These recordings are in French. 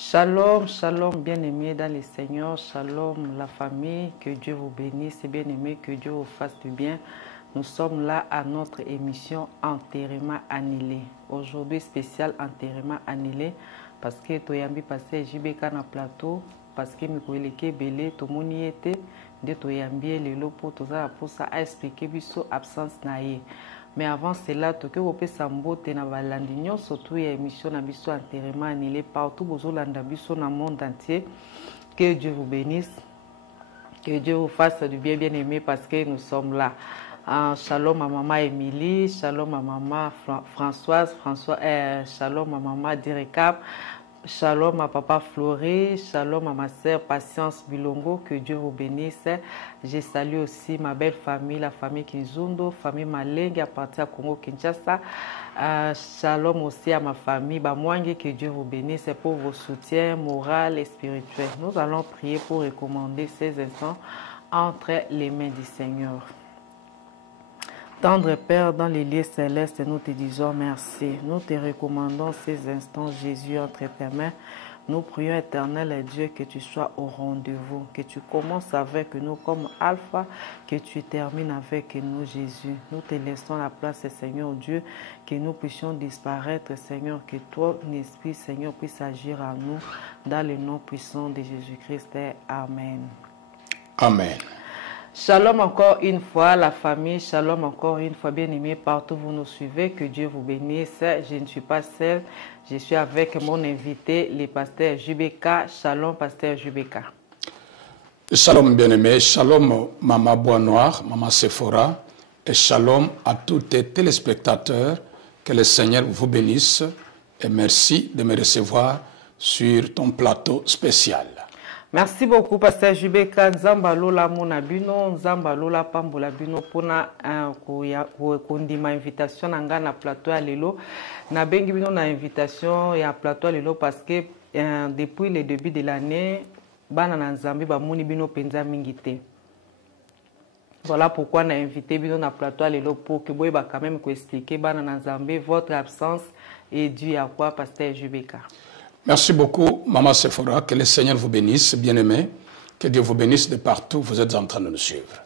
Shalom, shalom, bien-aimés dans le Seigneur, shalom, la famille, que Dieu vous bénisse, bien-aimés, que Dieu vous fasse du bien. Nous sommes là à notre émission Enterrement annulé. Aujourd'hui, spécial Enterrement annulé, parce que Toyambi passé JBK na plateau, parce que Mikoeleke Belé, Tomoni était, de Toyambi, le lopo, tout ça, pour ça, a expliqué biso absence naïe. Mais avant cela, toke wope sambote na balandinyo, surtout il y a émission na biso enterrement annulé partout bozo landa biso na monde entier. Que Dieu vous bénisse, que Dieu vous fasse du bien, bien aimé, parce que nous sommes là. Shalom à maman Émilie, shalom à maman Françoise, shalom à maman Direkab, shalom à papa Floré, shalom à ma sœur Patience Bilongo, que Dieu vous bénisse. Je salue aussi ma belle famille, la famille Kinzundo, famille Malengue, à partir de Congo Kinshasa. Shalom aussi à ma famille Bamwangi, que Dieu vous bénisse pour vos soutiens moraux et spirituels. Nous allons prier pour recommander ces instants entre les mains du Seigneur. Tendre Père, dans les lieux célestes, nous te disons merci. Nous te recommandons ces instants, Jésus, entre tes mains. Nous prions, éternel Dieu, que tu sois au rendez-vous, que tu commences avec nous comme Alpha, que tu termines avec nous, Jésus. Nous te laissons la place, Seigneur Dieu, que nous puissions disparaître, Seigneur, que ton esprit, Seigneur, puisse agir en nous, dans le nom puissant de Jésus-Christ. Amen. Amen. Shalom encore une fois, la famille. Shalom encore une fois, bien-aimés, partout où vous nous suivez. Que Dieu vous bénisse. Je ne suis pas seule. Je suis avec mon invité, le pasteur Jubeka. Shalom, pasteur Jubeka. Shalom, bien-aimés. Shalom, Maman Bois-Noir, Maman Sephora. Et shalom à tous les téléspectateurs. Que le Seigneur vous bénisse. Et merci de me recevoir sur ton plateau spécial. Merci beaucoup, pasteur Jubeka. Nzamba lola mona bino, nzamba lola pambola bino pona kondima invitation nanga na plateau ya lelo. Na bengi bino na invitation ya plateau lelo parce que depuis le début de l'année, bana na nzambi ba moni bino penza mingité. Voilà pourquoi on a invité bino na plateau lelo pour que boye ba quand même ko expliquer bana na nzambi votre absence est due à quoi, pasteur Jubeka. Merci beaucoup, Maman Sephora. Que le Seigneur vous bénisse, bien-aimés. Que Dieu vous bénisse de partout où vous êtes en train de nous suivre.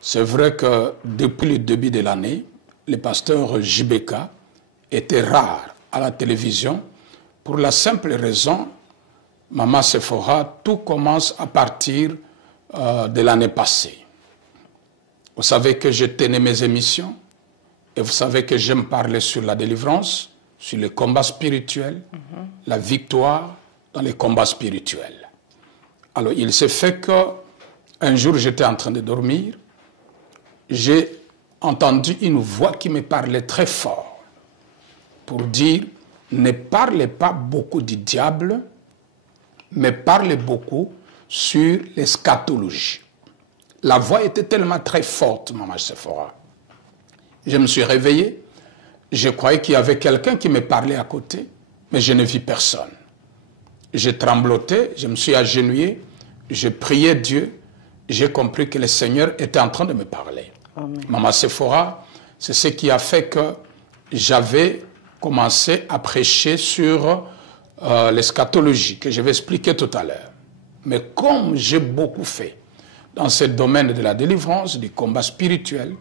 C'est vrai que depuis le début de l'année, le pasteur Jibeka était rare à la télévision pour la simple raison, Maman Sephora, tout commence à partir de l'année passée. Vous savez que je tenais mes émissions et vous savez que j'aime parler sur la délivrance, sur le combat spirituel, la victoire dans les combats spirituels. Alors, il s'est fait qu'un jour, j'étais en train de dormir, j'ai entendu une voix qui me parlait très fort pour dire, ne parlez pas beaucoup du diable, mais parlez beaucoup sur l'eschatologie. La voix était tellement très forte, Maman Sephora. Je me suis réveillé. Je croyais qu'il y avait quelqu'un qui me parlait à côté, mais je ne vis personne. J'ai trembloté, je me suis agenouillé, j'ai prié Dieu, j'ai compris que le Seigneur était en train de me parler. Amen. Maman Sephora, c'est ce qui a fait que j'avais commencé à prêcher sur l'eschatologie, que je vais expliquer tout à l'heure. Mais comme j'ai beaucoup fait dans ce domaine de la délivrance, du combat spirituel,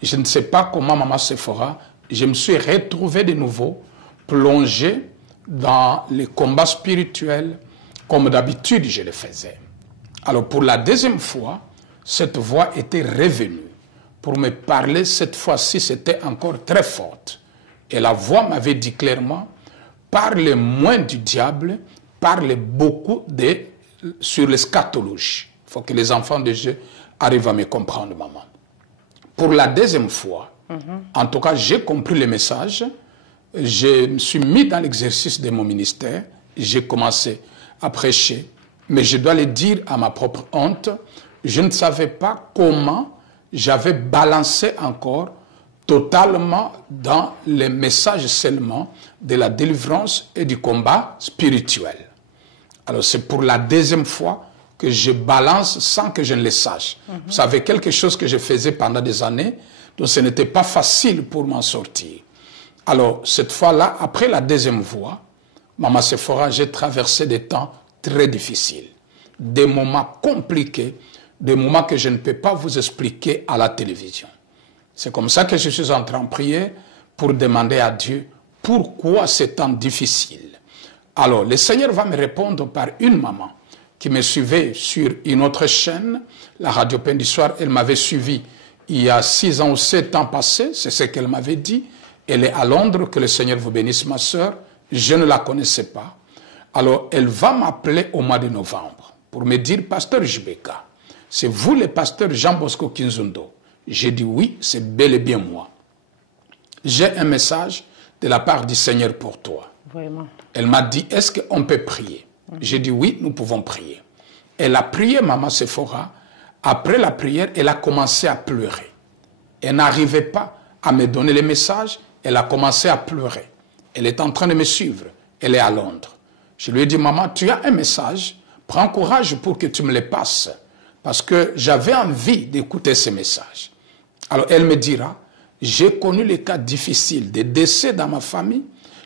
je ne sais pas comment Maman Sephora, je me suis retrouvé de nouveau plongé dans les combats spirituels comme d'habitude je le faisais. Alors pour la deuxième fois, cette voix était revenue pour me parler. Cette fois-ci, c'était encore très forte. Et la voix m'avait dit clairement, parle moins du diable, parle beaucoup sur l'eschatologie. Il faut que les enfants de Dieu arrivent à me comprendre, maman. Pour la deuxième fois, en tout cas, j'ai compris le message. Je me suis mis dans l'exercice de mon ministère. J'ai commencé à prêcher. Mais je dois le dire à ma propre honte, je ne savais pas comment j'avais balancé encore totalement dans les messages seulement de la délivrance et du combat spirituel. Alors c'est pour la deuxième fois que je balance sans que je ne le sache. Vous savez, quelque chose que je faisais pendant des années, donc ce n'était pas facile pour m'en sortir. Alors, cette fois-là, après la deuxième voix, Maman Sephora, j'ai traversé des temps très difficiles, des moments compliqués, des moments que je ne peux pas vous expliquer à la télévision. C'est comme ça que je suis en train de prier pour demander à Dieu pourquoi ces temps difficiles. Alors, le Seigneur va me répondre par une maman qui me suivait sur une autre chaîne, la Radio Pain du Soir. Elle m'avait suivi il y a 6 ans ou 7 ans passés, c'est ce qu'elle m'avait dit. Elle est à Londres, que le Seigneur vous bénisse, ma sœur. Je ne la connaissais pas. Alors, elle va m'appeler au mois de novembre pour me dire, Pasteur Jibeka, c'est vous le pasteur Jean Bosco Kinzundo? J'ai dit oui, c'est bel et bien moi. J'ai un message de la part du Seigneur pour toi. Vraiment. Elle m'a dit, est-ce qu'on peut prier? J'ai dit oui, nous pouvons prier. Elle a prié Maman Sephora. Après la prière, elle a commencé à pleurer. Elle n'arrivait pas à me donner le message. Elle a commencé à pleurer. Elle est en train de me suivre. Elle est à Londres. Je lui ai dit, maman, tu as un message. Prends courage pour que tu me le passes. Parce que j'avais envie d'écouter ce message. Alors elle me dira, j'ai connu les cas difficiles, des décès dans ma famille,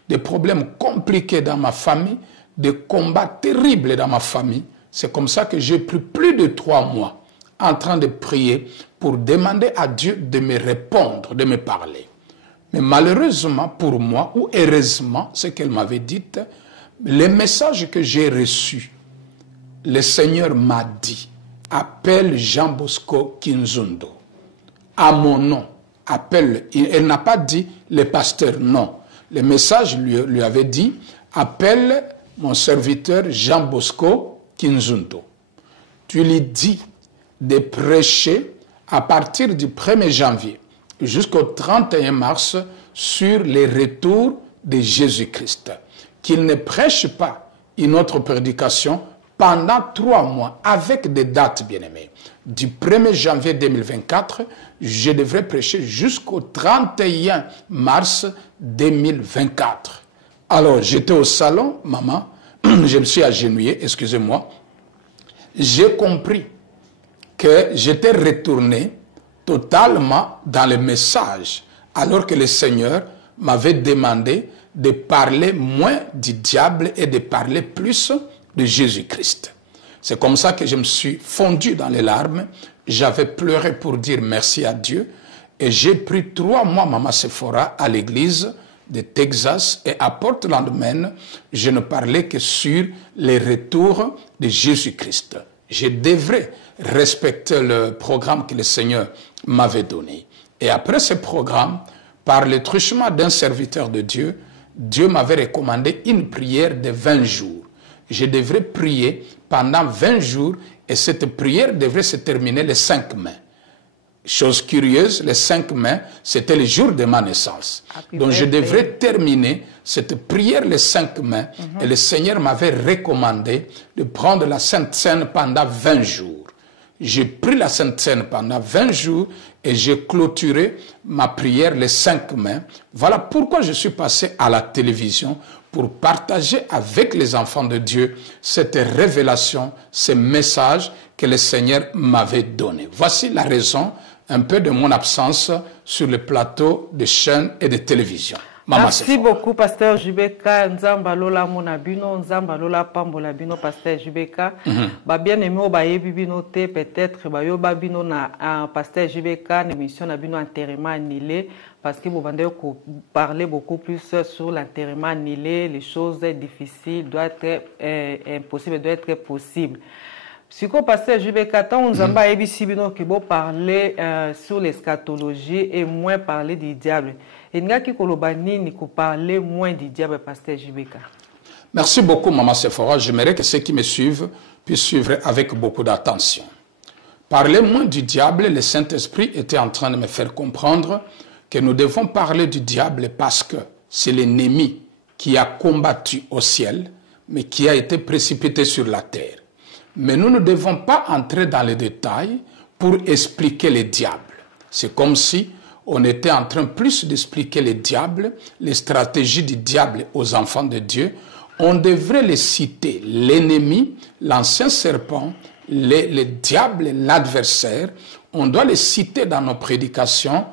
des problèmes compliqués dans ma famille, des combats terribles dans ma famille. C'est comme ça que j'ai pris plus de 3 mois en train de prier pour demander à Dieu de me répondre, de me parler. Mais malheureusement pour moi, ou heureusement, ce qu'elle m'avait dit, les messages que j'ai reçus, le Seigneur m'a dit, appelle Jean Bosco Kinzundo. À mon nom, appelle. Elle n'a pas dit le pasteur, non. Le message lui avait dit, appelle mon serviteur Jean Bosco Kinzundo. Tu lui dis de prêcher à partir du 1er janvier jusqu'au 31 mars sur les retours de Jésus-Christ. Qu'il ne prêche pas une autre prédication pendant 3 mois avec des dates bien-aimées. Du 1er janvier 2024, je devrais prêcher jusqu'au 31 mars 2024. Alors, j'étais au salon, maman, je me suis agenouillé, excusez-moi. J'ai compris que j'étais retourné totalement dans le message, alors que le Seigneur m'avait demandé de parler moins du diable et de parler plus de Jésus-Christ. C'est comme ça que je me suis fondu dans les larmes. J'avais pleuré pour dire merci à Dieu. Et j'ai pris 3 mois, Maman Sephora, à l'église de Texas. Et à Portland, Maine, je ne parlais que sur les retours de Jésus-Christ. Je devrais respecter le programme que le Seigneur m'avait donné. Et après ce programme, par le truchement d'un serviteur de Dieu, Dieu m'avait recommandé une prière de 20 jours. Je devrais prier pendant 20 jours et cette prière devrait se terminer le 5 mai. Chose curieuse, le 5 mai, c'était le jour de ma naissance. Donc je devrais terminer cette prière le 5 mai et le Seigneur m'avait recommandé de prendre la Sainte Seine pendant 20 jours. J'ai pris la Sainte Seine pendant 20 jours et j'ai clôturé ma prière le 5 mai. Voilà pourquoi je suis passé à la télévision pour partager avec les enfants de Dieu cette révélation, ce message que le Seigneur m'avait donné. Voici la raison un peu de mon absence sur le plateau de chaînes et de télévision. Merci beaucoup, Pasteur Jibeka. Nzamba lola monabino, nzamba lola pambola bino, Pasteur Jibeka. Ba bien aimé o ba yebibino te, peut-être ba yo babino na Pasteur Jibeka, l'émission na bino enterrement annulé, parce que vous vendez parler beaucoup plus sur l'enterrement annulé, les choses difficiles doivent être impossibles, doivent être possibles. Psycho Pasteur Jibeka, tant nzamba yebisibino qui bo parler sur l'eschatologie et moins parler du diable. Et nga ki kolobani ni ko parler moins du diable, Pasteur Jibeka. Merci beaucoup, Maman Sephora. J'aimerais que ceux qui me suivent puissent suivre avec beaucoup d'attention. Parler moins du diable, le Saint-Esprit était en train de me faire comprendre que nous devons parler du diable parce que c'est l'ennemi qui a combattu au ciel, mais qui a été précipité sur la terre. Mais nous ne devons pas entrer dans les détails pour expliquer le diable. C'est comme si on était en train plus d'expliquer le diable, les stratégies du diable aux enfants de Dieu. On devrait les citer, l'ennemi, l'ancien serpent, le diable, l'adversaire. On doit les citer dans nos prédications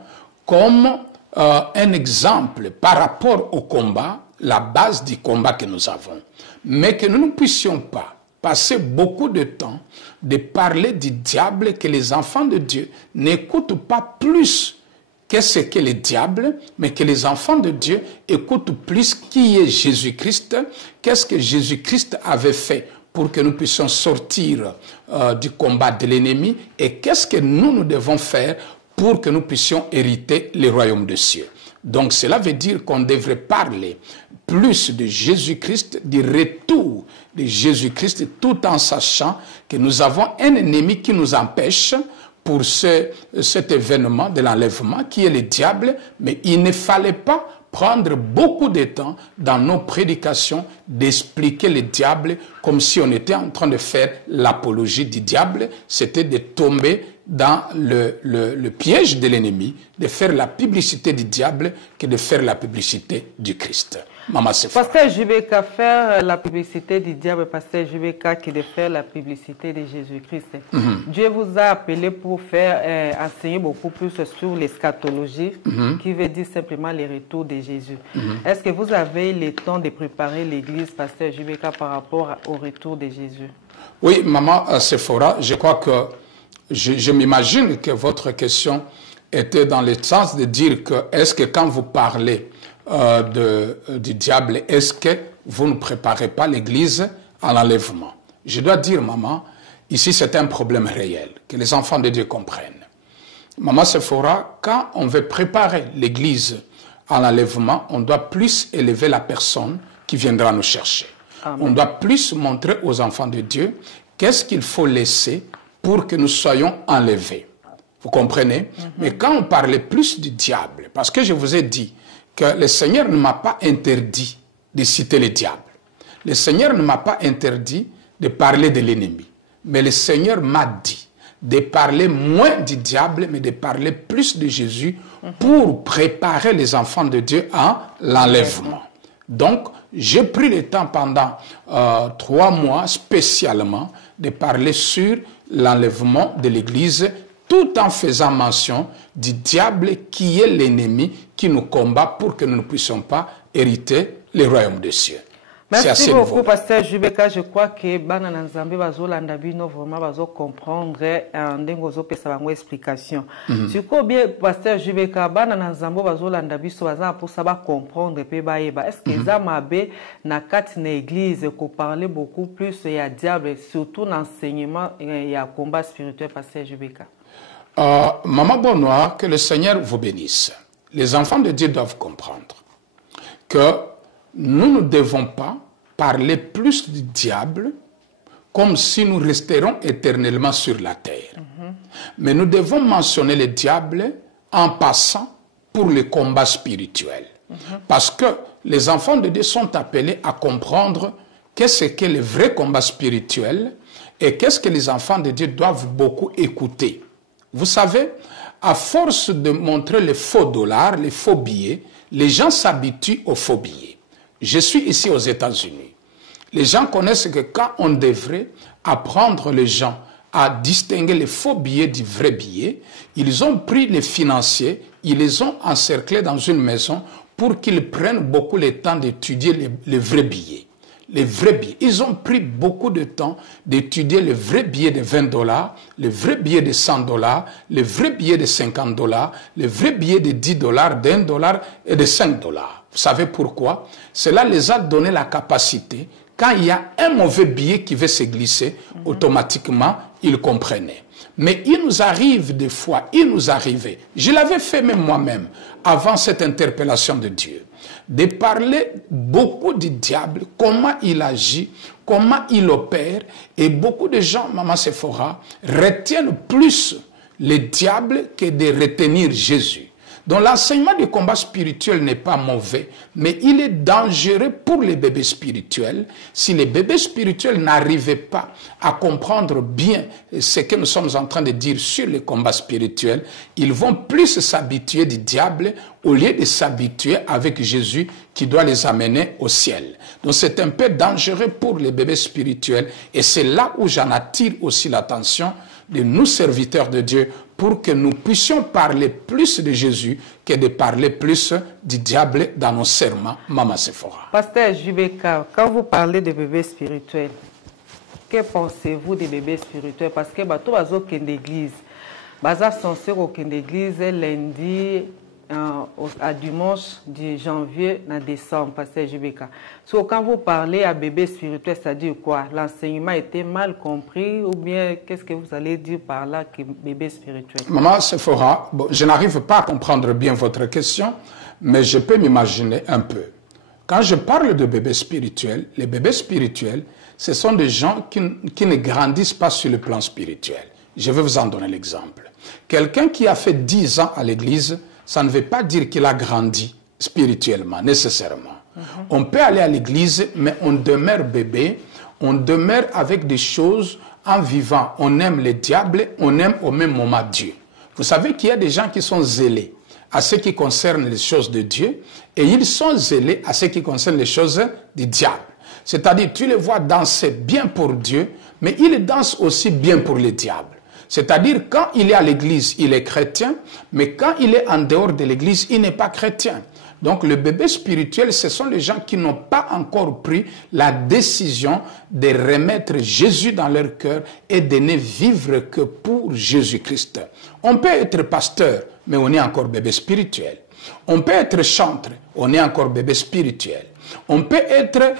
comme un exemple par rapport au combat la base du combat que nous avons. Mais que nous ne puissions pas passer beaucoup de temps de parler du diable, que les enfants de Dieu n'écoutent pas plus qu'est-ce que le diable, mais que les enfants de Dieu écoutent plus qui est Jésus-Christ, qu'est-ce que Jésus-Christ avait fait pour que nous puissions sortir du combat de l'ennemi et qu'est-ce que nous devons faire pour que nous puissions hériter le royaume des cieux. Donc cela veut dire qu'on devrait parler plus de Jésus-Christ, du retour de Jésus-Christ, tout en sachant que nous avons un ennemi qui nous empêche pour cet événement de l'enlèvement qui est le diable, mais il ne fallait pas prendre beaucoup de temps dans nos prédications d'expliquer le diable comme si on était en train de faire l'apologie du diable. C'était de tomber dans le piège de l'ennemi, de faire la publicité du diable que de faire la publicité du Christ. Maman Sephora. Pasteur Jubeka, faire la publicité du diable, Pasteur Jubeka, qui de faire la publicité de Jésus-Christ. Dieu vous a appelé pour faire enseigner beaucoup plus sur l'eschatologie, qui veut dire simplement le retour de Jésus. Est-ce que vous avez le temps de préparer l'Église, Pasteur Jubeka, par rapport au retour de Jésus? Oui, Maman Sephora, je crois que je m'imagine que votre question était dans le sens de dire que est-ce que quand vous parlez du diable, est-ce que vous ne préparez pas l'Église à l'enlèvement? Je dois dire, maman, ici c'est un problème réel, que les enfants de Dieu comprennent. Maman Sephora, quand on veut préparer l'Église à l'enlèvement, on doit plus élever la personne qui viendra nous chercher. Amen. On doit plus montrer aux enfants de Dieu qu'est-ce qu'il faut laisser pour que nous soyons enlevés. Vous comprenez? Mais quand on parlait plus du diable, parce que je vous ai dit que le Seigneur ne m'a pas interdit de citer le diable. Le Seigneur ne m'a pas interdit de parler de l'ennemi. Mais le Seigneur m'a dit de parler moins du diable, mais de parler plus de Jésus pour préparer les enfants de Dieu à l'enlèvement. Donc, j'ai pris le temps pendant 3 mois spécialement de parler sur l'enlèvement de l'Église, tout en faisant mention du diable qui est l'ennemi qui nous combat pour que nous ne puissions pas hériter le royaume des cieux. Merci beaucoup, Pasteur Jubeka. Je crois que Bana Nzambe bazolanda bino vraiment bazo comprendre ndengo zo pesa bango explication. Siko bien Pasteur Jubeka Bana Nzambe bazolanda biso baza pour ça ba comprendre pe baeba. Est-ce que ça mabe na kati na église ko parler beaucoup plus ya diable surtout l'enseignement ya combat spirituel, Pasteur Jubeka? Maman Bonnoir, que le Seigneur vous bénisse. Les enfants de Dieu doivent comprendre que nous ne devons pas parler plus du diable comme si nous resterons éternellement sur la terre. Mais nous devons mentionner le diable en passant pour le combat spirituel. Parce que les enfants de Dieu sont appelés à comprendre qu'est-ce qu'est le vrai combat spirituel et qu'est-ce que les enfants de Dieu doivent beaucoup écouter. Vous savez, à force de montrer les faux dollars, les faux billets, les gens s'habituent aux faux billets. Je suis ici aux États-Unis. Les gens connaissent que quand on devrait apprendre les gens à distinguer les faux billets du vrai billet, ils ont pris les financiers, ils les ont encerclés dans une maison pour qu'ils prennent beaucoup le temps d'étudier les vrais billets. Les vrais billets. Ils ont pris beaucoup de temps d'étudier le vrai billet de $20, le vrai billet de $100, le vrai billet de $50, le vrai billet de $10, $1 et de $5. Vous savez pourquoi? Cela les a donné la capacité, quand il y a un mauvais billet qui veut se glisser, automatiquement, ils comprenaient. Mais il nous arrive des fois, il nous arrivait, je l'avais fait même moi-même, avant cette interpellation de Dieu, de parler beaucoup du diable, comment il agit, comment il opère, et beaucoup de gens, Maman Sephora, retiennent plus le diable que de retenir Jésus. Donc l'enseignement du combat spirituel n'est pas mauvais, mais il est dangereux pour les bébés spirituels. Si les bébés spirituels n'arrivaient pas à comprendre bien ce que nous sommes en train de dire sur le combat spirituel, ils vont plus s'habituer du diable au lieu de s'habituer avec Jésus qui doit les amener au ciel. Donc c'est un peu dangereux pour les bébés spirituels et c'est là où j'en attire aussi l'attention de nous serviteurs de Dieu pour que nous puissions parler plus de Jésus que de parler plus du diable dans nos serments, Maman Sephora. Pasteur Jubeka, quand vous parlez de bébés spirituels, que pensez-vous des bébés spirituels? Parce que tout le monde est l'église. Baza censé aucune église lundi à dimanche de janvier à décembre, Pasteur Jubeka. So, quand vous parlez à bébé spirituel, ça dit quoi? L'enseignement était mal compris ou bien qu'est-ce que vous allez dire par là que bébé spirituel? Maman Sephora, bon, je n'arrive pas à comprendre bien votre question, mais je peux m'imaginer un peu. Quand je parle de bébés spirituels, les bébés spirituels, ce sont des gens qui ne grandissent pas sur le plan spirituel. Je vais vous en donner l'exemple. Quelqu'un qui a fait 10 ans à l'église, ça ne veut pas dire qu'il a grandi spirituellement, nécessairement. On peut aller à l'église, mais on demeure bébé, on demeure avec des choses en vivant. On aime le diable, on aime au même moment Dieu. Vous savez qu'il y a des gens qui sont zélés à ce qui concerne les choses de Dieu, et ils sont zélés à ce qui concerne les choses du diable. C'est-à-dire, tu les vois danser bien pour Dieu, mais ils dansent aussi bien pour le diable. C'est-à-dire, quand il est à l'église, il est chrétien, mais quand il est en dehors de l'église, il n'est pas chrétien. Donc, le bébé spirituel, ce sont les gens qui n'ont pas encore pris la décision de remettre Jésus dans leur cœur et de ne vivre que pour Jésus-Christ. On peut être pasteur, mais on est encore bébé spirituel. On peut être chantre, on est encore bébé spirituel. On peut être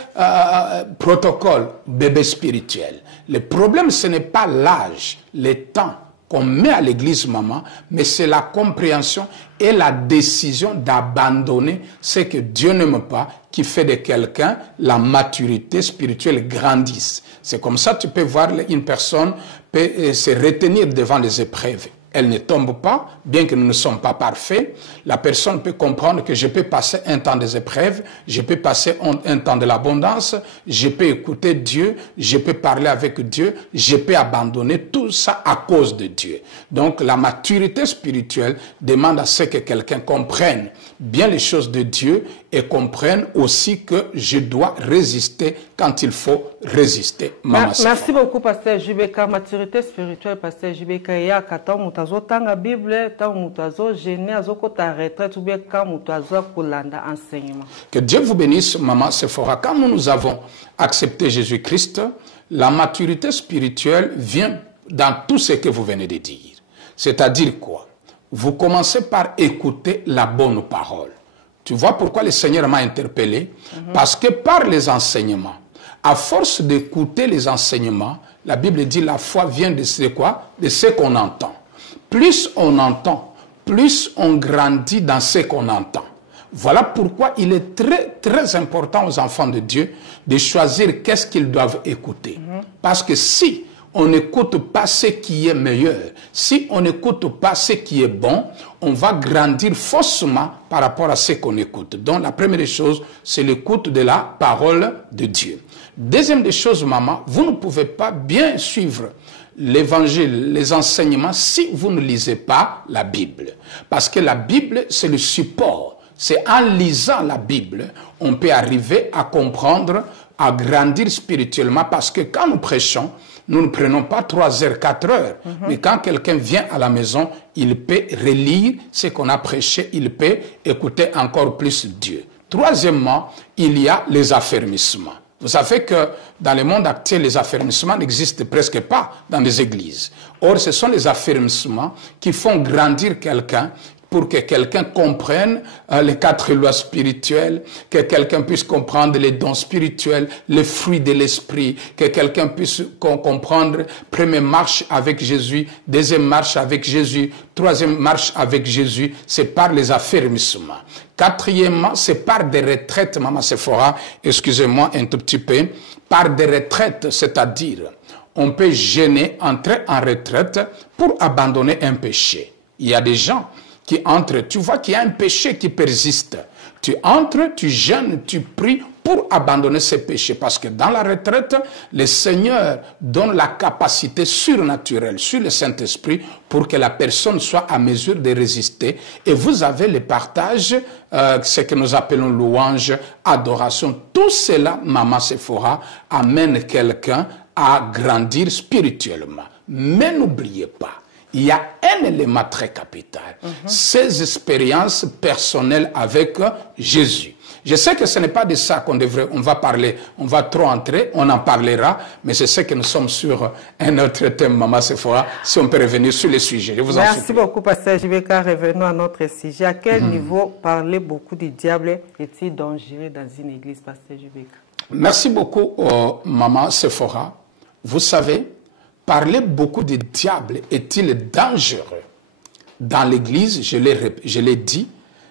protocole, bébé spirituel. Le problème, ce n'est pas l'âge, le temps qu'on met à l'église, maman, mais c'est la compréhension et la décision d'abandonner ce que Dieu n'aime pas, qui fait de quelqu'un la maturité spirituelle grandisse. C'est comme ça que tu peux voir une personne peut se retenir devant les épreuves. Elle ne tombe pas, bien que nous ne sommes pas parfaits. La personne peut comprendre que je peux passer un temps des épreuves, je peux passer un temps de l'abondance, je peux écouter Dieu, je peux parler avec Dieu, je peux abandonner tout ça à cause de Dieu. Donc la maturité spirituelle demande à ce que quelqu'un comprenne bien les choses de Dieu et comprenne aussi que je dois résister quand il faut résister. Merci beaucoup, Pasteur Jubeka. Maturité spirituelle, Pasteur Jubeka, il y a 14 mois. La Bible, que Dieu vous bénisse, Maman Sephora. Quand nous avons accepté Jésus-Christ, la maturité spirituelle vient dans tout ce que vous venez de dire. C'est-à-dire quoi? Vous commencez par écouter la bonne parole. Tu vois pourquoi le Seigneur m'a interpellé? Parce que par les enseignements, à force d'écouter les enseignements, la Bible dit la foi vient de ce quoi? De ce qu'on entend. Plus on entend, plus on grandit dans ce qu'on entend. Voilà pourquoi il est très, très important aux enfants de Dieu de choisir qu'est-ce qu'ils doivent écouter. Parce que si on n'écoute pas ce qui est meilleur, si on n'écoute pas ce qui est bon, on va grandir faussement par rapport à ce qu'on écoute. Donc la première chose, c'est l'écoute de la parole de Dieu. Deuxième des choses, maman, vous ne pouvez pas bien suivre l'évangile, les enseignements, si vous ne lisez pas la Bible. Parce que la Bible, c'est le support. C'est en lisant la Bible, on peut arriver à comprendre, à grandir spirituellement. Parce que quand nous prêchons, nous ne prenons pas 3 heures, 4 heures. Mais quand quelqu'un vient à la maison, il peut relire ce qu'on a prêché, il peut écouter encore plus Dieu. Troisièmement, il y a les affermissements. Vous savez que dans le monde actuel, les affermissements n'existent presque pas dans les églises. Or, ce sont les affermissements qui font grandir quelqu'un pour que quelqu'un comprenne les 4 lois spirituelles, que quelqu'un puisse comprendre les dons spirituels, les fruits de l'esprit, que quelqu'un puisse comprendre première marche avec Jésus, deuxième marche avec Jésus, troisième marche avec Jésus, c'est par les affermissements. Quatrièmement, c'est par des retraites, Maman Sephora, excusez-moi un tout petit peu, par des retraites, c'est-à-dire, on peut gêner, entrer en retraite pour abandonner un péché. Il y a des gens qui entrent, tu vois qu'il y a un péché qui persiste. Tu entres, tu jeûnes, tu pries pour abandonner ce péché. Parce que dans la retraite, le Seigneur donne la capacité surnaturelle sur le Saint-Esprit pour que la personne soit à mesure de résister. Et vous avez le partage, ce que nous appelons louange, adoration. Tout cela, Maman Sephora, amène quelqu'un à grandir spirituellement. Mais n'oubliez pas, il y a un élément très capital, ces expériences personnelles avec Jésus. Je sais que ce n'est pas de ça on va parler, on va trop entrer, on en parlera, mais je sais que nous sommes sur un autre thème, Maman Sephora, si on peut revenir sur le sujet. Je vous en supplie. Merci beaucoup, Pasteur Jibeka. Revenons à notre sujet. À quel niveau parler beaucoup du diable est-il dangereux dans une église, Pasteur Jibeka? Merci beaucoup, Maman Sephora. Vous savez, parler beaucoup du diable est-il dangereux? Dans l'église, je l'ai dit,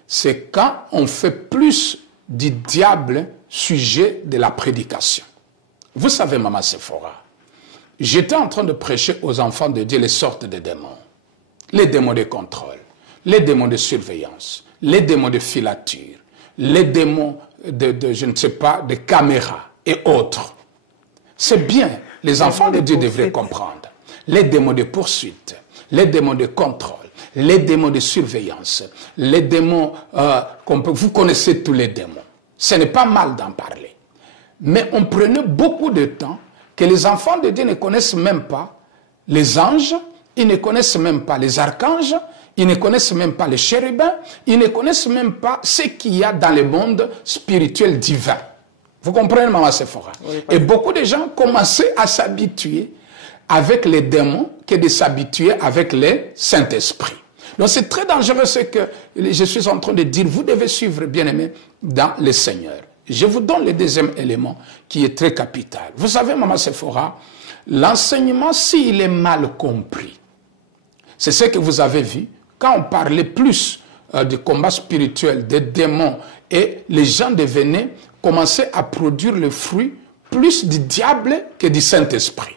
c'est quand on fait plus du diable sujet de la prédication. Vous savez, Maman Sephora, j'étais en train de prêcher aux enfants de Dieu les sortes de démons. Les démons de contrôle, les démons de surveillance, les démons de filature, les démons je ne sais pas, de caméra et autres. C'est bien, les enfants de Dieu devraient comprendre. Les démons de poursuite, les démons de contrôle, les démons de surveillance, les démons, vous connaissez tous les démons. Ce n'est pas mal d'en parler. Mais on prenait beaucoup de temps que les enfants de Dieu ne connaissent même pas les anges, ils ne connaissent même pas les archanges, ils ne connaissent même pas les chérubins, ils ne connaissent même pas ce qu'il y a dans le monde spirituel divin. Vous comprenez, Maman Sephora? Oui, et beaucoup de gens commençaient à s'habituer avec les démons que de s'habituer avec les Saint-Esprit. Donc c'est très dangereux ce que je suis en train de dire. Vous devez suivre, bien-aimés, dans le Seigneur. Je vous donne le deuxième élément qui est très capital. Vous savez, Maman Sephora, l'enseignement, s'il est mal compris, c'est ce que vous avez vu, quand on parlait plus du combat spirituel, des démons, et les gens commençaient à produire le fruit plus du diable que du Saint-Esprit.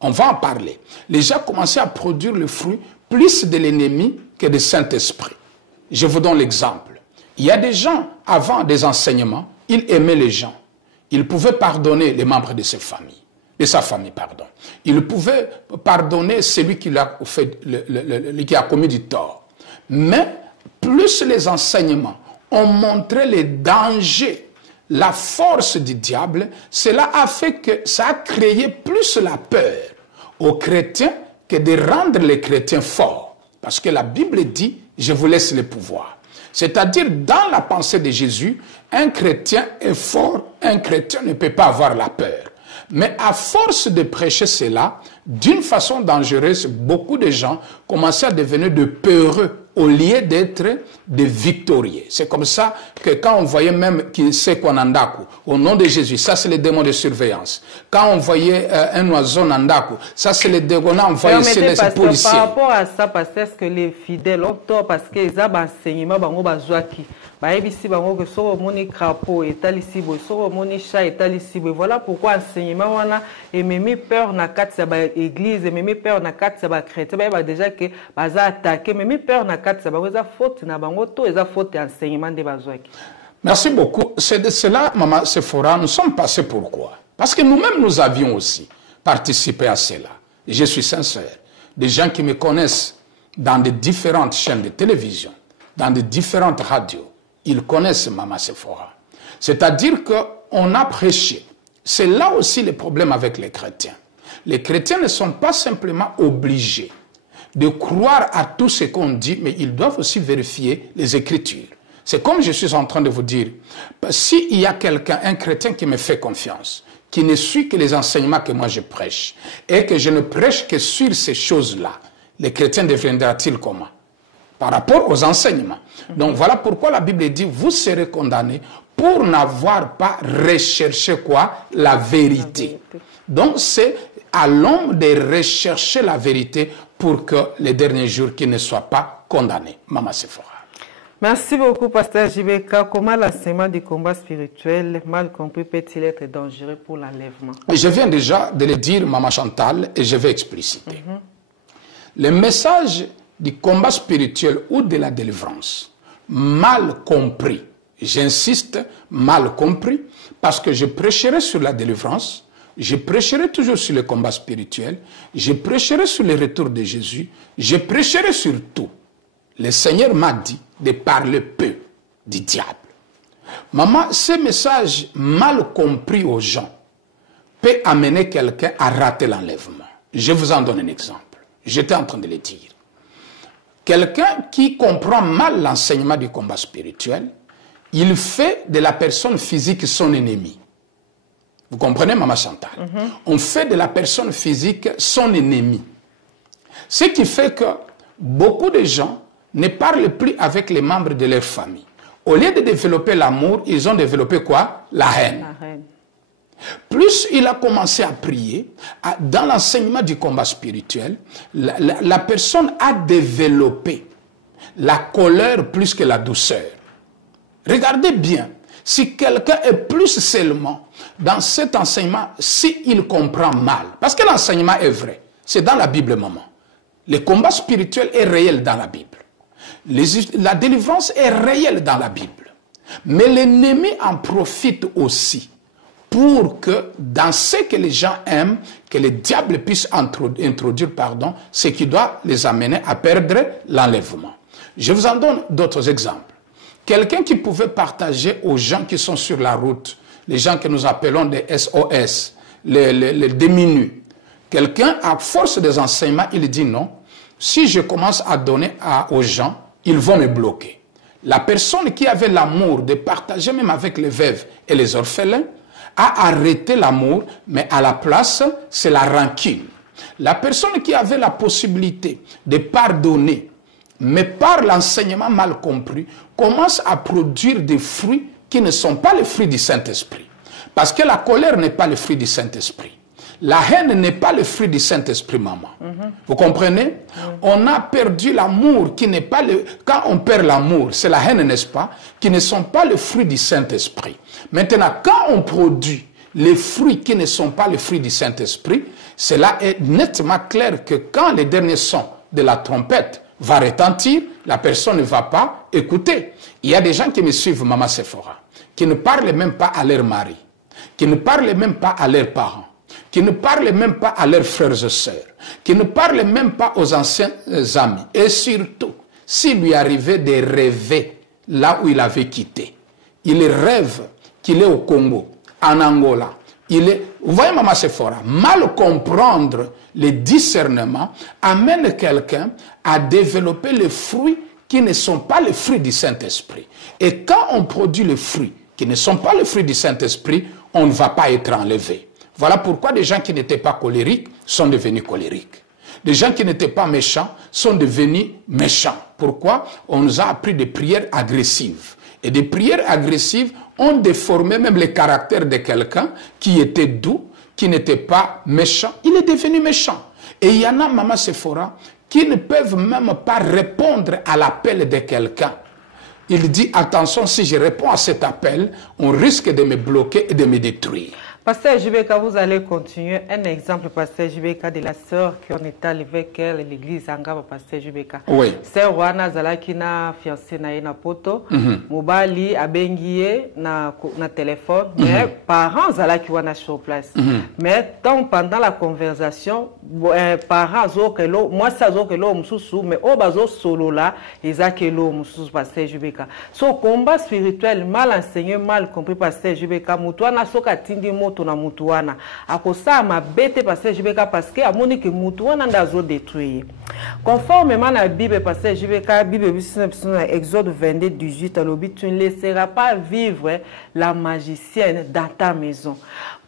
On va en parler. Les gens commençaient à produire le fruit plus de l'ennemi que du Saint-Esprit. Je vous donne l'exemple. Il y a des gens, avant des enseignements, ils aimaient les gens. Ils pouvaient pardonner les membres de sa famille. Il pouvait pardonner celui qui a commis du tort. Mais plus les enseignements ont montré les dangers, la force du diable, cela a fait que ça a créé plus la peur aux chrétiens que de rendre les chrétiens forts. Parce que la Bible dit, je vous laisse le pouvoir. C'est-à-dire, dans la pensée de Jésus, un chrétien est fort, un chrétien ne peut pas avoir la peur. Mais à force de prêcher cela, d'une façon dangereuse, beaucoup de gens commençaient à devenir de peureux au lieu d'être des victorieux. C'est comme ça que quand on voyait même qui c'est qu'on Nandaku, au nom de Jésus, ça c'est les démons de surveillance. Quand on voyait un oiseau Nandaku, ça c'est les démons, on voyait les policiers. Par rapport à ça, parce que les fidèles ont tort, parce qu'ils ont un enseignement, voilà pourquoi enseignement on a et même peur na kati ya église, même peur na kati ya chrétien, déjà que baza attaquer, même peur na kati ya baza faute na bango to eza faute enseignement de bazwaki. Merci beaucoup. C'est de cela, Maman Sephora, nous sommes passés pourquoi? Parce que nous-mêmes nous avions aussi participé à cela. Et je suis sincère. Des gens qui me connaissent dans de différentes chaînes de télévision, dans de différentes radios, ils connaissent Maman Sephora. C'est-à-dire qu'on a prêché. C'est là aussi le problème avec les chrétiens. Les chrétiens ne sont pas simplement obligés de croire à tout ce qu'on dit, mais ils doivent aussi vérifier les Écritures. C'est comme je suis en train de vous dire, s'il y a quelqu'un, un chrétien qui me fait confiance, qui ne suit que les enseignements que moi je prêche, et que je ne prêche que sur ces choses-là, les chrétiens deviendront-ils comment? Par rapport aux enseignements. Donc voilà pourquoi la Bible dit, vous serez condamnés pour n'avoir pas recherché quoi? La vérité. Donc c'est à l'homme de rechercher la vérité pour que les derniers jours qu'il ne soit pas condamné. Maman Sephora. Merci beaucoup, Pasteur Jibeka. Comment l'enseignement du combat spirituel, mal compris, peut-il être dangereux pour l'enlèvement? Je viens déjà de le dire, Maman Chantal, et je vais expliciter. Le message du combat spirituel ou de la délivrance, mal compris, j'insiste, mal compris, parce que je prêcherai sur la délivrance, je prêcherai toujours sur le combat spirituel, je prêcherai sur le retour de Jésus, je prêcherai sur tout. Le Seigneur m'a dit de parler peu du diable. Maman, ce message mal compris aux gens peut amener quelqu'un à rater l'enlèvement. Je vous en donne un exemple. J'étais en train de le dire. Quelqu'un qui comprend mal l'enseignement du combat spirituel, il fait de la personne physique son ennemi. Vous comprenez, Maman Chantal? On fait de la personne physique son ennemi. Ce qui fait que beaucoup de gens ne parlent plus avec les membres de leur famille. Au lieu de développer l'amour, ils ont développé quoi? La haine. Plus il a commencé à prier, dans l'enseignement du combat spirituel, la personne a développé la colère plus que la douceur. Regardez bien, si quelqu'un est plus seulement dans cet enseignement, s'il comprend mal, parce que l'enseignement est vrai, c'est dans la Bible, maman. Le combat spirituel est réel dans la Bible. La délivrance est réelle dans la Bible. Mais l'ennemi en profite aussi pour que dans ce que les gens aiment, que le diable puisse introduire, ce qui doit les amener à perdre l'enlèvement. Je vous en donne d'autres exemples. Quelqu'un qui pouvait partager aux gens qui sont sur la route, les gens que nous appelons des SOS, les démunis. Quelqu'un, à force des enseignements, il dit non, si je commence à donner aux gens, ils vont me bloquer. La personne qui avait l'amour de partager même avec les veuves et les orphelins, a arrêté l'amour, mais à la place, c'est la rancune. La personne qui avait la possibilité de pardonner, mais par l'enseignement mal compris, commence à produire des fruits qui ne sont pas les fruits du Saint-Esprit. Parce que la colère n'est pas le fruit du Saint-Esprit. La haine n'est pas le fruit du Saint-Esprit, maman. Vous comprenez? On a perdu l'amour qui n'est pas le... Quand on perd l'amour, c'est la haine, n'est-ce pas? Qui ne sont pas le fruit du Saint-Esprit. Maintenant, quand on produit les fruits qui ne sont pas le fruit du Saint-Esprit, cela est nettement clair que quand les derniers sons de la trompette va retentir, la personne ne va pas écouter. Il y a des gens qui me suivent, Maman Sephora, qui ne parlent même pas à leur mari, qui ne parlent même pas à leurs parents, qui ne parlent même pas à leurs frères et sœurs, qui ne parlent même pas aux anciens amis. Et surtout, s'il lui arrivait de rêver là où il avait quitté, il rêve qu'il est au Congo, en Angola. Vous voyez, Maman Sephora, mal comprendre le discernement amène quelqu'un à développer les fruits qui ne sont pas les fruits du Saint-Esprit. Et quand on produit les fruits qui ne sont pas les fruits du Saint-Esprit, on ne va pas être enlevé. Voilà pourquoi des gens qui n'étaient pas colériques sont devenus colériques. Des gens qui n'étaient pas méchants sont devenus méchants. Pourquoi? On nous a appris des prières agressives. Et des prières agressives ont déformé même le caractère de quelqu'un qui était doux, qui n'était pas méchant. Il est devenu méchant. Et il y en a, Maman Sephora, qui ne peuvent même pas répondre à l'appel de quelqu'un. Il dit, attention, si je réponds à cet appel, on risque de me bloquer et de me détruire. Pasteur Jibeka, vous allez continuer. Un exemple, Pasteur Jibeka, de la sœur qui on est allé avec elle à l'église Angaba, Pasteur Jibeka. Oui. Sœur Wana Zalaki na fiancé na na poto. Mobali abengiye na téléphone. Mais parents Zalaki wana sur place. Mais pendant la conversation, parents zokelo, moi ça zokelo mususu, mais obazo solo là, ezakelo mususu Pasteur Jibeka. So combat spirituel mal enseigné, mal compris Pasteur Jibeka. Mutuana soka tindi moto na mutuana akosa mabete Pasteur Jibeka parce que amoni que mutuana ndazo détruire conformément à la Bible Pasteur Jibeka Bible Exode 22 18 alobi tu ne laisseras pas vivre la magicienne dans ta maison.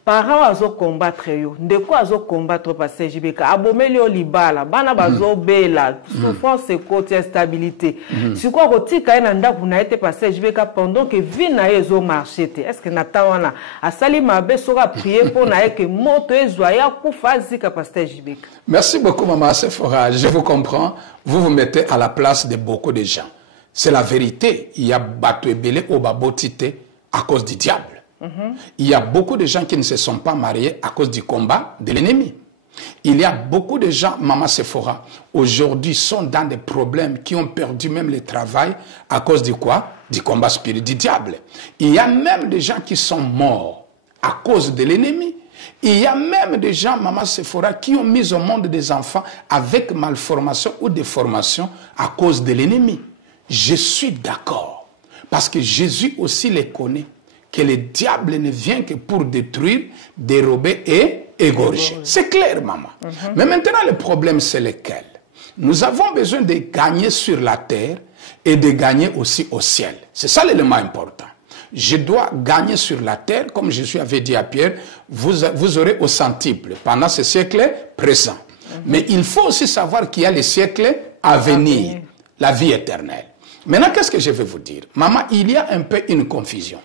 Parents azo combattre yo ndeko azo combattre Pasteur Jibeka abomeli o libala bana bazo bela souffrance c'est côté instabilité si quoi kotika na ndaku na été Pasteur Jibeka pendant que vie na ezo marché est-ce que natawana asali mabe sera prier pour na que moto ezoya kufazi ka Pasteur Jibeka. Merci beaucoup Maman Sephora, je vous comprends, vous vous mettez à la place de beaucoup de gens. C'est la vérité, il y a bateau belé au babotité à cause du diable. Il y a beaucoup de gens qui ne se sont pas mariés à cause du combat de l'ennemi. Il y a beaucoup de gens, Maman Sephora, aujourd'hui sont dans des problèmes qui ont perdu même le travail à cause de quoi? Du combat spirituel du diable. Il y a même des gens qui sont morts à cause de l'ennemi. Il y a même des gens, Maman Sephora, qui ont mis au monde des enfants avec malformation ou déformation à cause de l'ennemi. Je suis d'accord, parce que Jésus aussi les connaît, que le diable ne vient que pour détruire, dérober et égorgés. C'est clair, maman. Mais maintenant, le problème, c'est lequel? Nous avons besoin de gagner sur la terre et de gagner aussi au ciel. C'est ça l'élément important. Je dois gagner sur la terre, comme Jésus avait dit à Pierre, vous aurez au centuple pendant ce siècle présent. Mais il faut aussi savoir qu'il y a les siècles à venir, la vie éternelle. Maintenant, qu'est-ce que je vais vous dire? Maman, il y a un peu une confusion.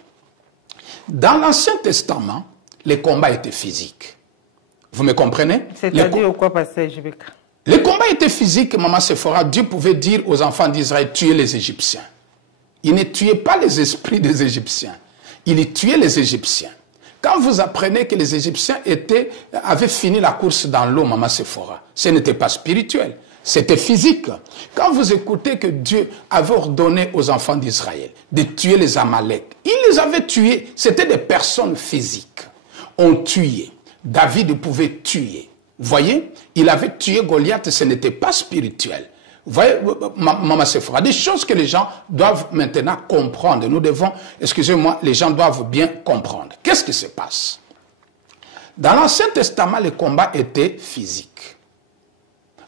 Dans l'Ancien Testament, les combats étaient physiques. Vous me comprenez? C'est-à-dire quoi, pasteur Jibeka? Les combats étaient physiques, maman Sephora. Dieu pouvait dire aux enfants d'Israël, tuez les Égyptiens. Il ne tuait pas les esprits des Égyptiens. Il tuait les Égyptiens. Quand vous apprenez que les Égyptiens avaient fini la course dans l'eau, maman Sephora, ce n'était pas spirituel, c'était physique. Quand vous écoutez que Dieu avait ordonné aux enfants d'Israël de tuer les Amalek, il les avait tués, c'était des personnes physiques. On tuait. David pouvait tuer. Vous voyez, il avait tué Goliath, ce n'était pas spirituel. Vous voyez, maman Sephora, des choses que les gens doivent maintenant comprendre. Nous devons, excusez-moi, les gens doivent bien comprendre. Qu'est-ce qui se passe? Dans l'Ancien Testament, les combats étaient physiques.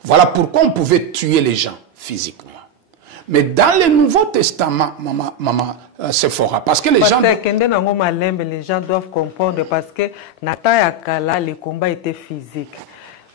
Voilà pourquoi on pouvait tuer les gens physiquement. Mais dans le Nouveau Testament, maman Sephora, parce que les gens doivent comprendre, parce que les combats étaient physiques.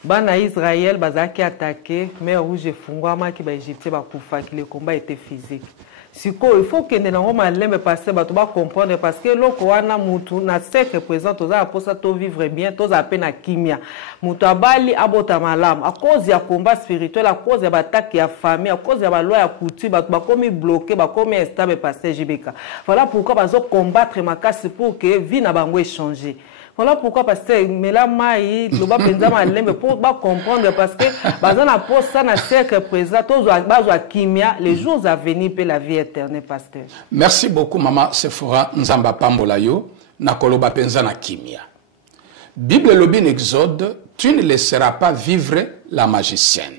Bana Israël bazaki attaqué, mais rouge fungwama ki ba Égyptien ba kufa, le combat était physique. Siko il faut que nous malembe passer ba to ba comprendre, parce que loko wana mutu na seke présent toza pour ça to vivre bien, toza peine kimia. Mutu abali abota malam à cause ya combat spirituel, à cause ya attaque ya famille, à cause ya ba loi ya coutume, ba komi bloqué, ba komi instable passer Jibeka. Voilà pourquoi bazo combattre makasi pour que vie na bango échanger. Voilà pourquoi, parce que mais là, pour comprendre, parce que les jours à venir pour la vie éternelle, pasteur. Merci beaucoup, maman Sephora Nzamba Pambolayo, Nakoloba Penza na Kimia. Bible Lobin Exode, tu ne laisseras pas vivre la magicienne.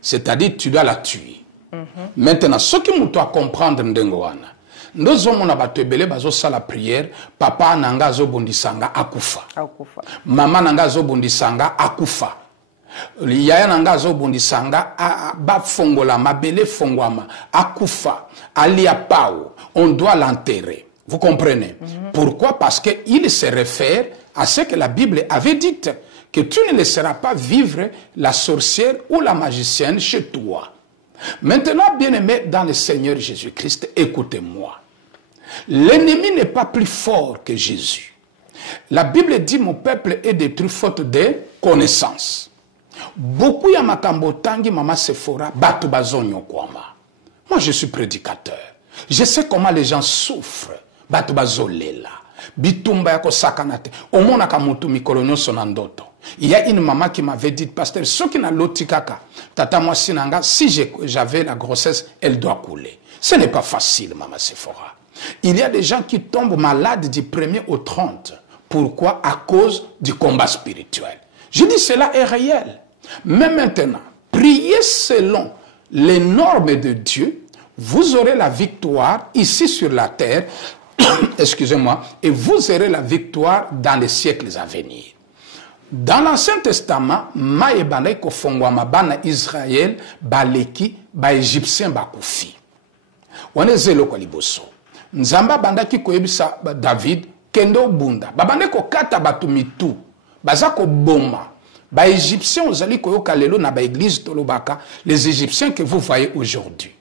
C'est-à-dire, tu dois la tuer. Maintenant, ce que nous doit comprendre, Ndengoana, nous avons la prière, papa nanga zo bondisanga akufa. Mama nanga zo bondisanga akufa. Yaya nanga zo bondisanga ba fongola mabele fongwama akufa. Alia pao, on doit l'enterrer. Vous comprenez? Pourquoi? Parce que il se réfère à ce que la Bible avait dit, que tu ne laisseras pas vivre la sorcière ou la magicienne chez toi. Maintenant, bien-aimé dans le Seigneur Jésus-Christ, écoutez-moi. L'ennemi n'est pas plus fort que Jésus. La Bible dit, mon peuple est détruit faute de connaissance. Beaucoup ya makambo tangi mama Sephora, batu bazonyo kwama. Moi, je suis prédicateur. Je sais comment les gens souffrent. Batu bazolela. Bitumba yako sakanate. Omona kamutu mikolonyo sonandoto. Il y a une maman qui m'avait dit, pasteur, ce qui n'a l'otikaka, tata moi sinanga, si j'avais la grossesse, elle doit couler. Ce n'est pas facile, maman Sephora. Il y a des gens qui tombent malades du 1er au 30. Pourquoi? À cause du combat spirituel. Je dis cela est réel. Mais maintenant, priez selon les normes de Dieu, vous aurez la victoire ici sur la terre, excusez-moi, et vous aurez la victoire dans les siècles à venir. Dans l'Ancien Testament, maebana kofongwa mabana Israël, baleki, ba Égyptien bakufi. Wanezelo kwa liboso. Nzamba bandaki koyebisa David kendo bunda. Babande ko kata batu mitu. Bazako boma. Ba Égyptiens ozali koyoka lelo na ba église tolobaka, les Égyptiens que vous voyez aujourd'hui.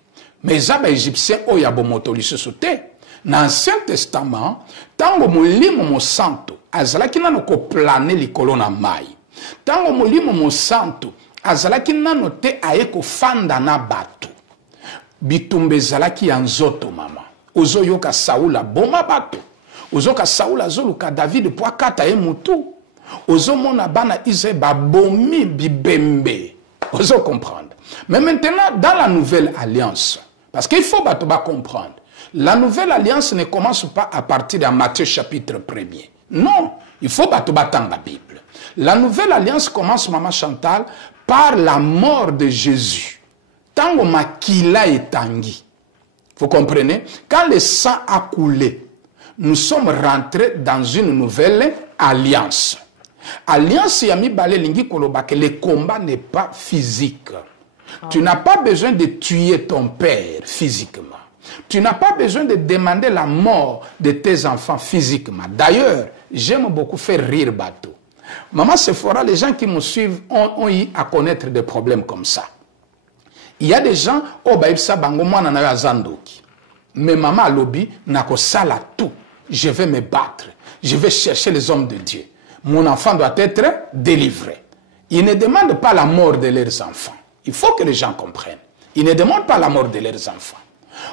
Mais za ba Égyptiens oya bomoto lisusote. Dans l'Ancien Testament, tango molimo mo santo azalaki nano ko planer likolo na mai. Tango molimo mo santo azalaki nano te aye ko fanda na batu. Bitumbe zalaki ya nzoto mama. Ozo yoka Saula boma batu. Ozo ka Saula zoluka David po akata e mutu. Ozo mona bana Israël babomi bibembe. Ozo comprendre. Mais maintenant dans la nouvelle alliance, parce qu'il faut batoba comprendre. La nouvelle alliance ne commence pas à partir de Matthieu chapitre 1er. Non, il faut batoba dans la Bible. La nouvelle alliance commence, maman Chantal, par la mort de Jésus. Tango makila et tangi. Vous comprenez? Quand le sang a coulé, nous sommes rentrés dans une nouvelle alliance. Alliance Yami Balé Lingi Koloba, que le combat n'est pas physique. Tu n'as pas besoin de tuer ton père physiquement. Tu n'as pas besoin de demander la mort de tes enfants physiquement. D'ailleurs, j'aime beaucoup faire rire Bateau. Maman Sephora, les gens qui me suivent ont eu à connaître des problèmes comme ça. Il y a des gens, oh baïbsa bango moi nana azandoki. Mais maman lobby n'a que ça là tout. Je vais me battre. Je vais chercher les hommes de Dieu. Mon enfant doit être délivré. Ils ne demandent pas la mort de leurs enfants. Il faut que les gens comprennent. Ils ne demandent pas la mort de leurs enfants.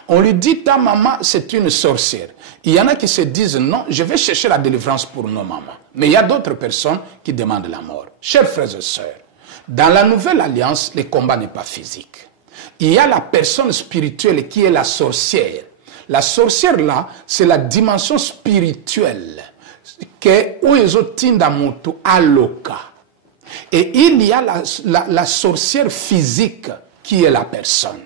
On lui dit, ta maman, c'est une sorcière. Il y en a qui se disent, non, je vais chercher la délivrance pour nos mamans. Mais il y a d'autres personnes qui demandent la mort. Chers frères et sœurs, dans la nouvelle alliance, le combat n'est pas physique. Il y a la personne spirituelle qui est la sorcière. La sorcière, là, c'est la dimension spirituelle que Uezotinda Mutu aloka. Et il y a la sorcière physique qui est la personne.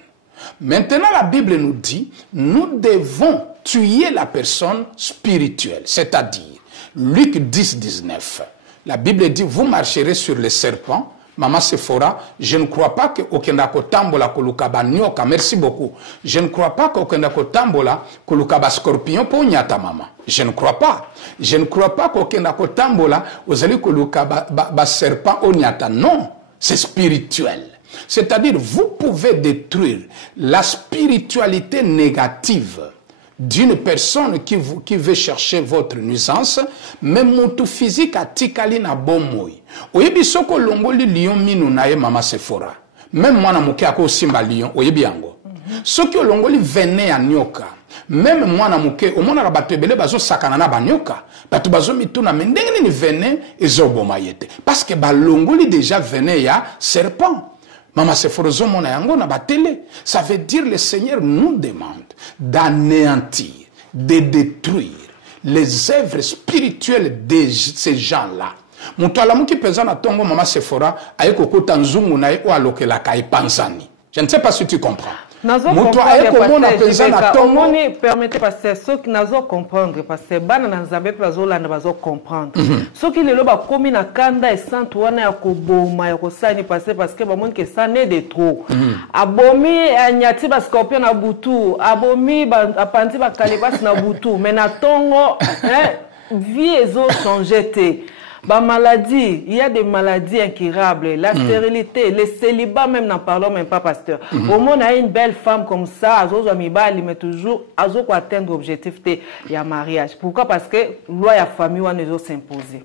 Maintenant, la Bible nous dit, nous devons tuer la personne spirituelle. C'est-à-dire, Luc 10, 19. La Bible dit, vous marcherez sur les serpents. Maman Sephora, je ne crois pas que Okendako Tambola Kolukaba Nyoka. Merci beaucoup. Je ne crois pas qu'Okendako Tambola Kolukaba Scorpion pour Nyata maman. Je ne crois pas. Je ne crois pas qu'Okendako Tambola Ozali Kolukaba Serpent au Nyata. Non, c'est spirituel. C'est-à-dire, vous pouvez détruire la spiritualité négative d'une personne qui veut chercher votre nuisance, mais mon tout physique a tikali na bomoi. Oyebi soko longoli lion minu na ye mama Sephora. Même moi na muke ako simba lion, oyebi yango. Soki longoli vene ya nyoka. Même moi na muke, omona na bato ebele bazo sakana na banyoka. Bato bazo mituna mendenge ni vene ezo boma yete. Parce que ba longoli déjà vene ya serpent. Mama Sephora zomona yango na batele. Ça veut dire le Seigneur nous demande d'anéantir, de détruire les œuvres spirituelles de ces gens-là. Mutu alamuki peza na tongo mama Sephora ayeko kota nzungu na ye o alokela kai pansani. Je ne sais pas si tu comprends. Mutu ayeko mona peza na tongo ni permettez passer ceux qui nazo comprendre parce que bana na nzambe plazo landa bazo comprendre. Ceux qui lelo ba komi na kanda et sant wana ya ko boma ya ko sani passer parce que ba moni que ça n'est de trop. Abomi anyati ba scorpion na butu, abomi ba apanti ba kalebas na butu, mais na tongo vie ezo changer. Bah maladie, il y a des maladies incurables, la stérilité, le célibat même n'en parlons même pas pasteur. Au monde a une belle femme comme ça, azo amibali mais toujours azo pour atteindre l'objectif il y a mariage. Pourquoi? Parce que loi et famille on ne s'imposer.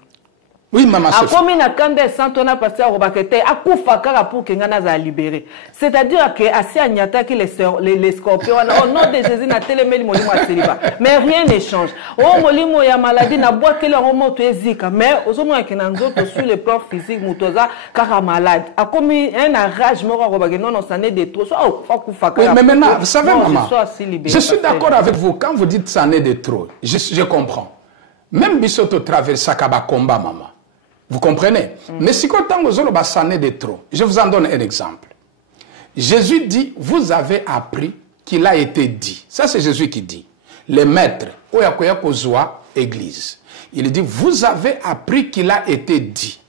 Oui, maman Sephora. Comme na kande santona pasteur robakete akufa kara pour que ngana za libérer. C'est-à-dire que asi anyata qui les scorpions au nom de Jésus na télémeli molimo a célibat. Mais rien ne change. Oh molimo ya maladie na boite le remonte ezika mais ozomo ya kenanzo sur le plan physique mutoza kara malade. A comme un rage mort robake non ça n'est de trop. Oh fa kufa kara. Oui, mais maintenant, vous savez maman. Je suis d'accord avec vous quand vous dites ça n'est de trop. Je comprends. Même bisoto traverse sakaba combat maman. Vous comprenez? Mais si quand on a sané de trop, je vous en donne un exemple. Jésus dit, vous avez appris qu'il a été dit. Ça, c'est Jésus qui dit. Les maîtres, Oyakoya Kozwa, Église. Il dit, vous avez appris qu'il a été dit.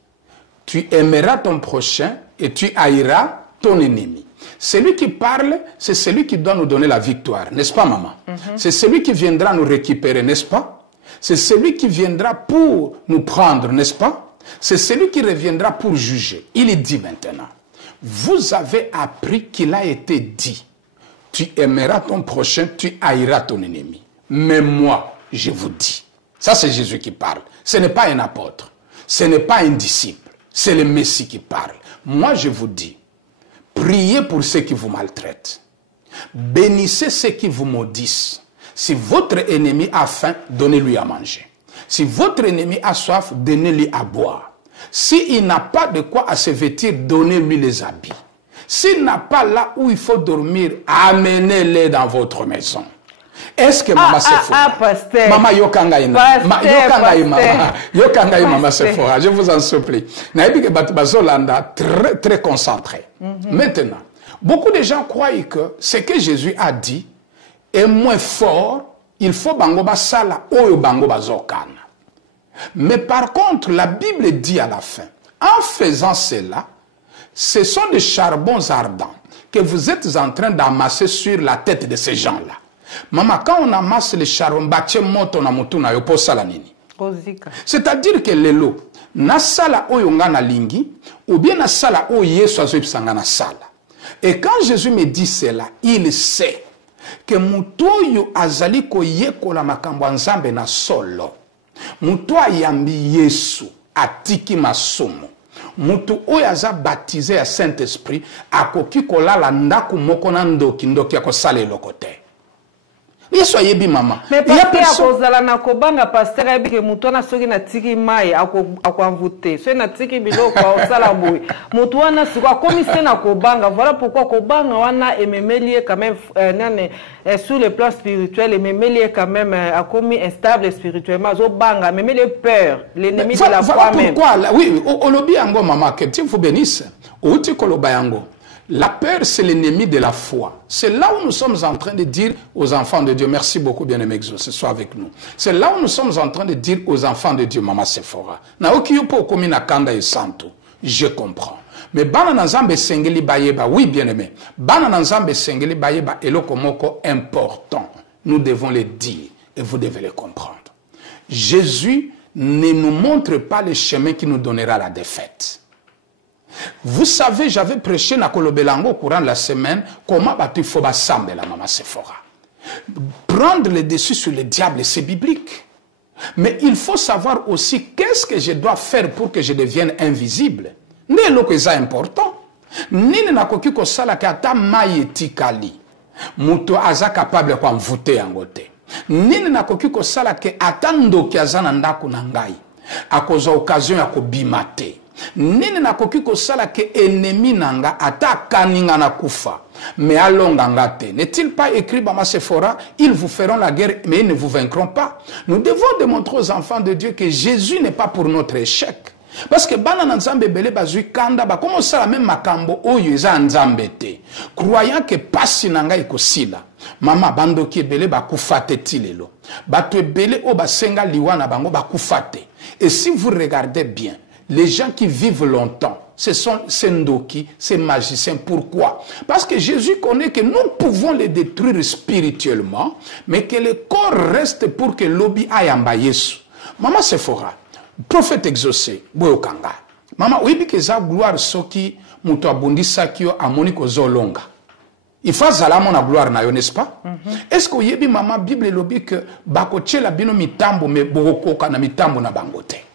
Tu aimeras ton prochain et tu haïras ton ennemi. Celui qui parle, c'est celui qui doit nous donner la victoire, n'est-ce pas, maman? C'est celui qui viendra nous récupérer, n'est-ce pas? C'est celui qui viendra pour nous prendre, n'est-ce pas? C'est celui qui reviendra pour juger. Il dit maintenant, vous avez appris qu'il a été dit, tu aimeras ton prochain, tu haïras ton ennemi. Mais moi, je vous dis, ça c'est Jésus qui parle. Ce n'est pas un apôtre, ce n'est pas un disciple, c'est le Messie qui parle. Moi, je vous dis, priez pour ceux qui vous maltraitent. Bénissez ceux qui vous maudissent. Si votre ennemi a faim, donnez-lui à manger. Si votre ennemi a soif, donnez-lui à boire. S'il n'a pas de quoi à se vêtir, donnez-lui les habits. S'il n'a pas là où il faut dormir, amenez-les dans votre maison. Est-ce que maman Sephora? Maman yokangaï maman Sephora, je vous en supplie. Naïbi que Batbazolanda très concentré. Maintenant, beaucoup de gens croient que ce que Jésus a dit est moins fort. Il faut bango basala oyo bango bazokana. Mais par contre, la Bible dit à la fin, en faisant cela, ce sont des charbons ardents que vous êtes en train d'amasser sur la tête de ces gens-là. Maman, quand on amasse les charbons, c'est-à-dire que lelo, na sala oyo nga na lingi, ou bien na sala oyo Yesu azoyebisanga na sala. Et quand Jésus me dit cela, il sait que mutu oyo azali koyekola makambo ya Nzambe na solo. Mutu ayambi Yesu atiki masumu. Mutu oyo aza baptisé ya Saint-Esprit akoki kolala ndaku moko na ndoki ndoki akosala eloko te. Yesu ayebi mama. Mais parce que akozala na kobanga pasteur ayebi ke mutu wana soki na tiki mai akoanvute. Soki na tiki biloko osala boye. Mutu wana siko akomi se na kobanga. Voilà pourquoi kobanga wana ememeli quand même sur le plan spirituel ememeli quand même akomi instable spirituellement. Zo banga ememeli peur, l'ennemi de la foi même. Pourquoi oui, olobi yango mama que Dieu vous bénisse. Outi koloba yango. La peur, c'est l'ennemi de la foi. C'est là où nous sommes en train de dire aux enfants de Dieu, merci beaucoup, bien-aimé Exo, ce soir avec nous. C'est là où nous sommes en train de dire aux enfants de Dieu, Maman Sephora, je comprends. Mais bana nanzambe sengeli bayeba, oui, bien-aimé. Bana nanzambe sengeli bayeba, eloko moko important. Nous devons le dire et vous devez le comprendre. Jésus ne nous montre pas le chemin qui nous donnera la défaite. Vous savez, j'avais prêché na Kolobelango au courant de la semaine comment il faut s'ambler la Maman Sephora. Prendre le dessus sur le diable, c'est biblique. Mais il faut savoir aussi qu'est-ce que je dois faire pour que je devienne invisible. N'est-ce pas ça important? Nini na koki ko sala ka ta mayetikali. Muto aza capable kwa mvute yangote. Nini na koki ko sala ke atando ki azana ndaku na ngai. Akoza occasion ya kobimate. Nini na koki ko sala ke ennemi nanga ataka ninga na kufa mais alonga ngate. N'est-il pas écrit Maman Sephora, ils vous feront la guerre mais ils ne vous vaincront pas. Nous devons démontrer aux enfants de Dieu que Jésus n'est pas pour notre échec. Parce que bana na nzambe belé bazui kanda ba comment ça la même makambo oyo eza nzambe te. Croyant que pasi nanga ikosila. Mama bandoki belé ba kufate tilelo. Bato belé o basenga liwana bango ba kufate. Et si vous regardez bien, les gens qui vivent longtemps, ce sont ces ndoki, ces magiciens. Pourquoi? Parce que Jésus connaît que nous pouvons les détruire spirituellement, mais que le corps reste pour que l'obi aille en bas Yesu. Maman Sephora, prophète exaucé, boyokanga. Maman, oui, que ça gloire soki muto abundisa kio amoni ko zolonga. Il faut zalamo na gloire na yo, n'est-ce pas? Est-ce que yebi maman Bible lobi que bakoche la bino mitambo me borokoka na mitambo na bangote?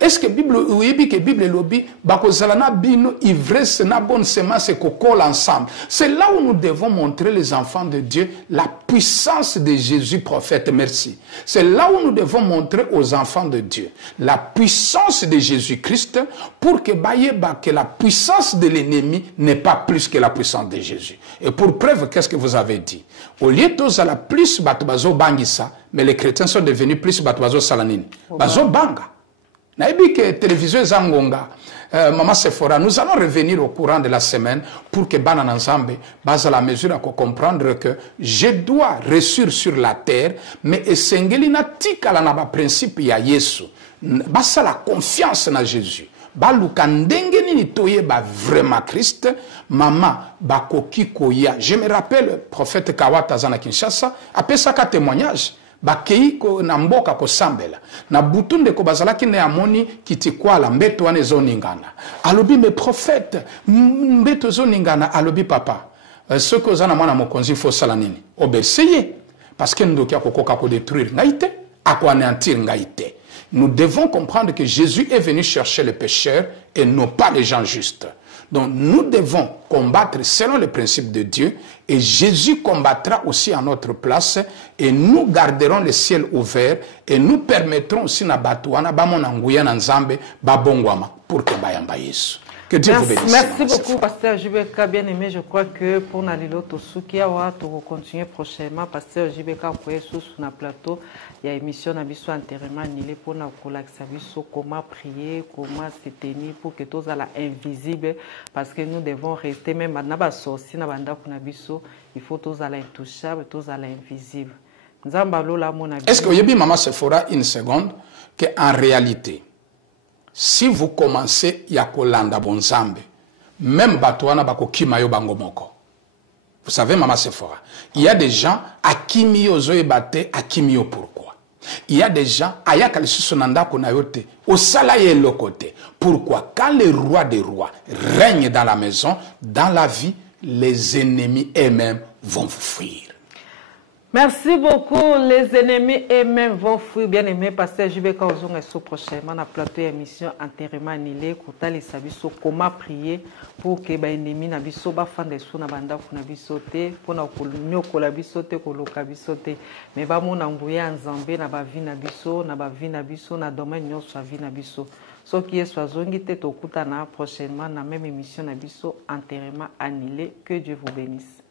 Est-ce que Bible oui que Bible lobi bakozalana bino ivresse na bonne semence ko colle ensemble. C'est là où nous devons montrer les enfants de Dieu la puissance de Jésus prophète, merci. C'est là où nous devons montrer aux enfants de Dieu la puissance de Jésus-Christ pour que que la puissance de l'ennemi n'est pas plus que la puissance de Jésus. Et pour preuve, qu'est-ce que vous avez dit? Au lieu de la plus batubazo bangisa, mais les chrétiens sont devenus plus batubazo salanini. Bazo banga. Naïbi que télévision Zangonga, Maman Sephora, nous allons revenir au courant de la semaine pour que Bana Nzambe, base à la mesure à comprendre que je dois réussir sur la terre, mais Essengelina tika la naba principe ya Yesu, basa la confiance na Jésus. Baluka ndengeni ni toye ba vraiment Christ, mama bakoki koya. Je me rappelle le prophète Kawata Zana Kinshasa, après ça ka témoignage. Bakei ko na mboka ko sambela na butunde ko bazalaki ne amoni kitikwala mbeto wane zoningana alobi me prophète mbeto zoningana alobi papa ce que zana mwana mokonzi fo sala nini obeseye parce que ndoki akokoka ko détruire ngaite ako anéantir ngaite. Nous devons comprendre que Jésus est venu chercher les pécheurs et non pas les gens justes. Donc nous devons combattre selon les principes de Dieu et Jésus combattra aussi à notre place et nous garderons le ciel ouvert et nous permettrons aussi na batouana bamona nguya na nzambe babongwama pour que bayamba Yesu. Que Dieu vous bénisse. Merci beaucoup, Pasteur Jibeka. Bien aimé, je crois que pour Nalilo Tosuki, on va continuer prochainement. Pasteur Jibeka, pour sur le plateau, il y a une émission Nabiso Enterrement Nilé pour nous comment prier, comment se tenir pour que tout soit invisible. Parce que nous devons rester, même à Nabaso, si Nabanda Nabiso, il faut tous aller intouchable, tous aller invisible. Est-ce que vous avez maman Sephora une seconde que en réalité si vous commencez ya kolanda bonzambe même batouana bako kimayo bango moko. Vous savez maman Sephora, il y a des gens à kimio zoebate à kimio pourquoi? Il y a des gens aya kalisonanda konayote au salaye le côté. Pourquoi? Quand le roi des rois règne dans la maison, dans la vie, les ennemis eux-mêmes vont vous fuir. Merci beaucoup. Les ennemis eux-mêmes vont fuir. Bien aimé, pasteur, je vais causer ce prochainement à plateau émission enterrement annulé. Koutali sabiso comment prier pour que les ennemis n'abisso ba fan de sous na banda kuna bisote pour na nyoko la bisote koloka bisote. Mais ba mon envoyer en Zambie na ba vie na biso na domaine nyonso vie na biso. Ce qui est soazongi te to kutana prochainement na même émission na biso enterrement annulé. Que Dieu vous bénisse.